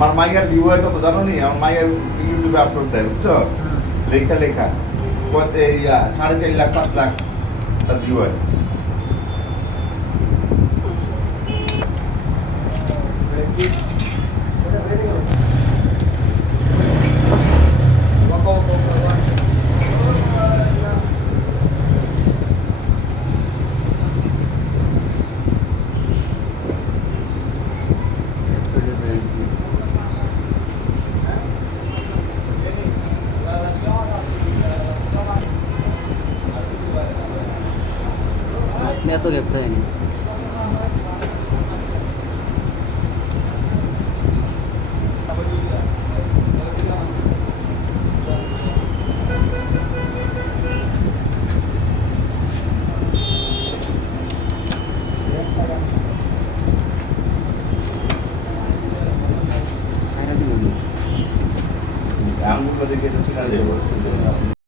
আমার মাইয়ার ভিউ হয় কত জানো নি? আমার মাইয়া ইউটিউবে আপলোড দেয় বুঝছো, লেখা লেখা কত 4.5 লাখ 5 লাখ তার ভিউ হয়। এত গ্যাপটা হয়নি। আঙুল দেখে তো সেখানে যাবো।